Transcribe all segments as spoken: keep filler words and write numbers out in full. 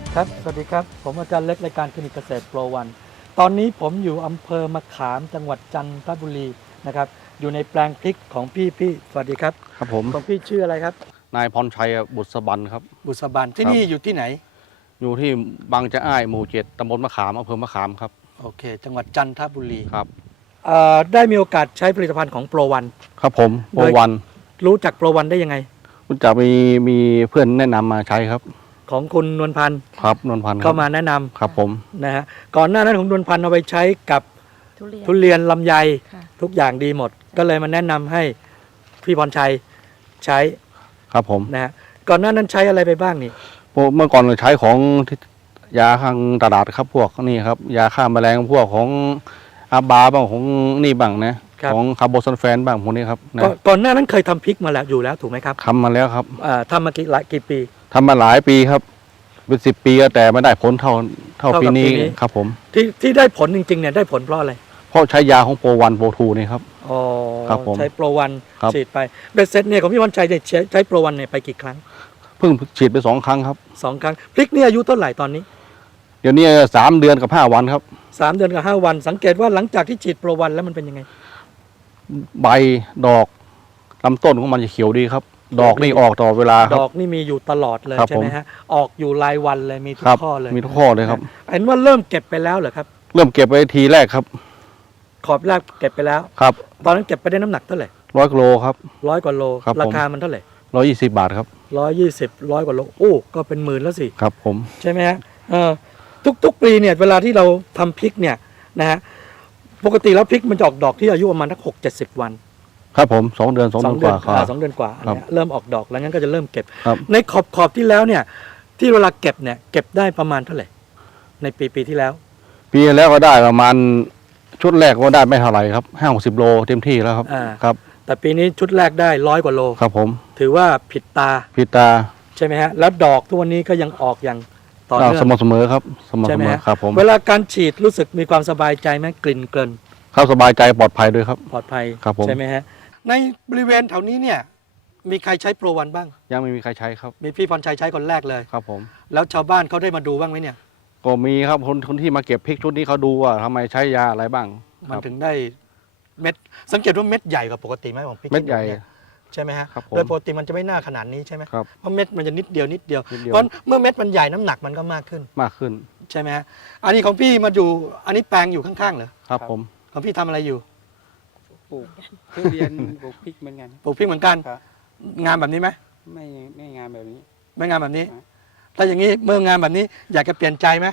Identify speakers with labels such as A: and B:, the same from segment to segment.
A: ครับสวัสดีครับผมอาจารย์เล็กรายการคลินิกเกษตรโปรวันตอนนี้ผมอยู่อำเภอมะขามจังหวัดจันทบุรีนะครับอยู่ในแปลงพริกของพี่พี่สวัสดีครับ
B: ครับผม
A: ของพี่ชื่ออะไรครับ
B: นายพรชัยบุษบันครับ
A: บุษบันที่นี่อยู่ที่ไหน
B: อยู่ที่บางจะอ้ายหมู่เจ็ดตำบลมะขามอำเภอมะขามครับ
A: โอเคจังหวัดจันทบุรี
B: ครับ
A: ได้มีโอกาสใช้ผลิตภัณฑ์ของโปรวัน
B: ครับผมโปรวัน
A: รู้จักโปรวันได้ยังไง
B: รู้จักมีมีเพื่อนแนะนำมาใช้ครับ
A: ของคุณนวลพันธ์
B: ครับนวลพันธ์
A: เข้ามาแนะนำ
B: ครับผม
A: นะฮะก่อนหน้านั้นของนวลพันธ์เอาไปใช้กับทุเรียนทุเรียนลำไยทุกอย่างดีหมดก็เลยมาแนะนำให้พี่พรชัยใช้
B: ครับผม
A: นะฮะก่อนหน้านั้นใช้อะไรไปบ้างนี่
B: เมื่อก่อนเราใช้ของยาข้างตลาดครับพวกนี่ครับยาฆ่าแมลงพวกของอาบาบ้างของนี่บ้างนะของคาร์โบซัลแฟนบ้างพวกนี้ครับ
A: ก่อนหน้านั้นเคยทำพริกมาแล้วอยู่แล้วถูกไหมครับ
B: ทำมาแล้วครับ
A: ทำมากี่หลายกี่ปี
B: ทำมาหลายปีครับเป็นสิบปีแต่ไม่ได้ผลเท่าเท่าปีนี้ครับผม
A: ที่ที่ได้ผลจริงๆเนี่ยได้ผลเพราะอะไร
B: เพราะใช้ยาของโปรวันโปรทูนี่ครับ
A: อ๋อ
B: ครับผม
A: ใช้โปรวันฉีดไปเบสเซ็ตเนี่ยของพี่วันชัยเนี่ยใช้โปรวันเนี่ยไปกี่ครั้ง
B: เพิ่งฉีดไปสองครั้งครับ
A: สองครั้งพริกนี่อายุเท่าไหร่ตอนนี้
B: เดี๋ยวนี้สามเดือนกับห้าวันครับ
A: สามเดือนกับห้าวันสังเกตว่าหลังจากที่ฉีดโปรวันแล้วมันเป็นยังไง
B: ใบดอกลำต้นของมันจะเขียวดีครับดอกนี่ออกตลอดเวลาครับ
A: ดอกนี่มีอยู่ตลอดเลยใช่ไหมฮะออกอยู่รายวันเลยมีทุกข้อเลย
B: มีทุกข้อเลยครับ
A: เห็นว่าเริ่มเก็บไปแล้วเหรอครับ
B: เริ่มเก็บไปทีแรกครับ
A: ขอบแรกเก็บไปแล้ว
B: ครับ
A: ตอนนั้นเก็บไปได้น้ำหนักเท่าไหร่
B: ร้อยกิโลครับ
A: ร้อยกว่าโลราคามันเท่าไหร่
B: ร้อยยี่สิบบาทครับ
A: ร้อยยี่สิบร้อยกว่าโลโอ้ก็เป็นหมื่นแล้วสิ
B: ครับผม
A: ใช่ไหมฮะเออทุกๆปีเนี่ยเวลาที่เราทำพริกเนี่ยนะฮะปกติแล้วพริกมันจะออกดอกที่อายุประมาณสักหกเจ็ดสิบวัน
B: ครับผมสองเดือนสองเดือนกว่า
A: สองเดือนกว่าเริ่มออกดอกแล้วงั้นก็จะเริ่มเก็บในขอบขอบที่แล้วเนี่ยที่เวลาเก็บเนี่ยเก็บได้ประมาณเท่าไหร่ในปีปีที่แล้ว
B: ปีแล้วก็ได้ประมาณชุดแรกก็ได้ไม่เท่าไหร่ครับห้าหกสิบโลเต็มที่แล้วครับครับ
A: แต่ปีนี้ชุดแรกได้ร้อยกว่าโล
B: ครับผม
A: ถือว่าผิดตา
B: ผิดตา
A: ใช่ไหมฮะแล้วดอกทุกวันนี้ก็ยังออกอย่างต่อเนื่อง
B: สม่ำเสมอครับสม่ำเสมอครับผม
A: เวลาการฉีดรู้สึกมีความสบายใจไหมกลิ่นเกิน
B: ครับสบายใจปลอดภัยด้วยครับ
A: ปลอดภัย
B: ครับผม
A: ใช่ไหมฮะในบริเวณแถวนี้เนี่ยมีใครใช้โปรวันบ้าง
B: ยังไม่มีใครใช้ครับ
A: มีพี่พรชัยใช้คนแรกเลย
B: ครับผม
A: แล้วชาวบ้านเขาได้มาดูบ้างไหมเนี่ย
B: ก็มีครับคนคนที่มาเก็บพริกชุดนี้เขาดูว่าทำไมใช้ยาอะไรบ้าง
A: มันถึงได้เม็ดสังเกตว่าเม็ดใหญ่กว่าปกติไหมของพริก
B: เม็ดใหญ่
A: ใช่ไหมฮะโดยปกติมันจะไม่น่าขนาดนี้ใช่ไหม
B: ครับ
A: เพราะเม็ดมันจะนิดเดียวนิดเดียวเพราะเมื่อเม็ดมันใหญ่น้ำหนักมันก็มากขึ้น
B: มากขึ้น
A: ใช่ไหมฮะอันนี้ของพี่มาอยู่อันนี้แปลงอยู่ข้างๆเหรอ
B: ครับผม
A: ของพี่ทำอะไรอยู่
C: ปลูกทุเรียนปลูกพริกเหมือนกัน
A: ปลูกพริกเหมือนกันงานแบบนี้ไหม
C: ไม่ไม่งานแบบนี้
A: ไม่งานแบบนี้ถ้าอย่างนี้เมื่องานแบบนี้อยากจะเปลี่ยนใจไหม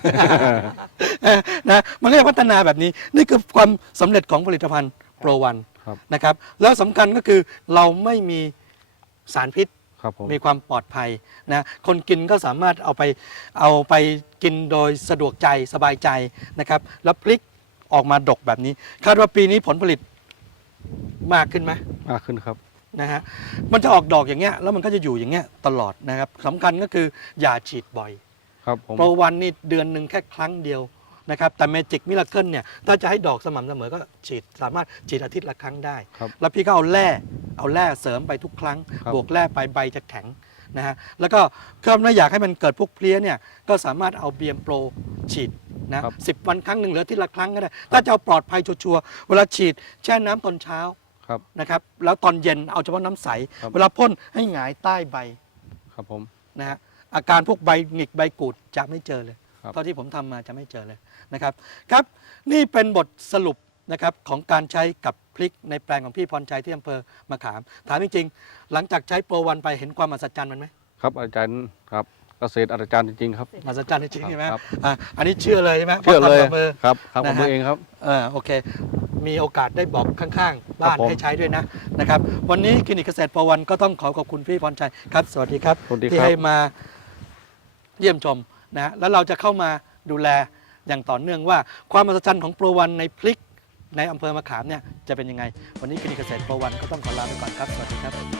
A: นะมันก็จะพัฒนาแบบนี้นี่คือความสำเร็จของผลิตภัณฑ์โปรวันนะครับแล้วสำคัญก็คือเราไม่มีสารพิษมีความปลอดภัยนะคนกินก็สามารถเอาไปเอาไปกินโดยสะดวกใจสบายใจนะครับแล้วพริกออกมาดกแบบนี้คาดว่าปีนี้ผลผลิตมากขึ้นไหม
B: มากขึ้นครับ
A: นะฮะมันจะออกดอกอย่างเงี้ยแล้วมันก็จะอยู่อย่างเงี้ยตลอดนะครับสำคัญก็คืออย่าฉีดบ่อย
B: ครับผม
A: โปรวันนี่เดือนหนึ่งแค่ครั้งเดียวนะครับแต่เมจิกมิราเคิลเนี่ยถ้าจะให้ดอกสม่ำเสมอก็ฉีดสามารถฉีดอาทิตย์ละครั้งได้แล้วพี่ก็เอาแร่เอาแร่เสริมไปทุกครั้งบวกแร่ไปใบจะแข็งนะฮะแล้วก็ถ้าอยากให้มันเกิดพวกเพลี้ยเนี่ยก็สามารถเอาเบียมโปรฉีดนะสิบวันครั้งหนึ่งหรืออาทิตย์ละครั้งก็ได้ถ้าจะเอาปลอดภัยชัวร์ๆเวลาฉีดแช่น้ำตอนเช้านะครับแล้วตอนเย็นเอาเฉพาะน้ำใสเวลาพ่นให้หงายใต้ใบ
B: ครับผม
A: นะฮะอาการพวกใบหงิกใบกูดจะไม่เจอเลยเท่าที่ผมทำมาจะไม่เจอเลยนะครับครับนี่เป็นบทสรุปนะครับของการใช้กับพริกในแปลงของพี่พรชัยที่อำเภอมะขามถามจริงๆหลังจากใช้โปรวันไปเห็นความมหัศจรรย์มันไหม
B: ครับอาจารย์ครับเกษตรอาจารย์จริงๆครับ
A: มหัศจรรย์จริงๆใช่ไหมอ่าอันนี้เชื่อเลยใช่ไหม
B: เชื่อเลยครับครับผมเองครับ
A: อ่าโอเคมีโอกาสได้บอกข้างๆบ้านให้ใช้ด้วยนะนะครับวันนี้คลินิกเกษตรโปรวันก็ต้องขอขอบคุณพี่พรชัยครับสวัสดีครับที่ให้มาเยี่ยมชมนะแล้วเราจะเข้ามาดูแลอย่างต่อเนื่องว่าความมหัศจรรย์ของโปรวันในพริกในอำเภอมะขามเนี่ยจะเป็นยังไงวันนี้คลินิกเกษตรโปรวันก็ต้องขอลาไปก่อนครับสวัสดีครับ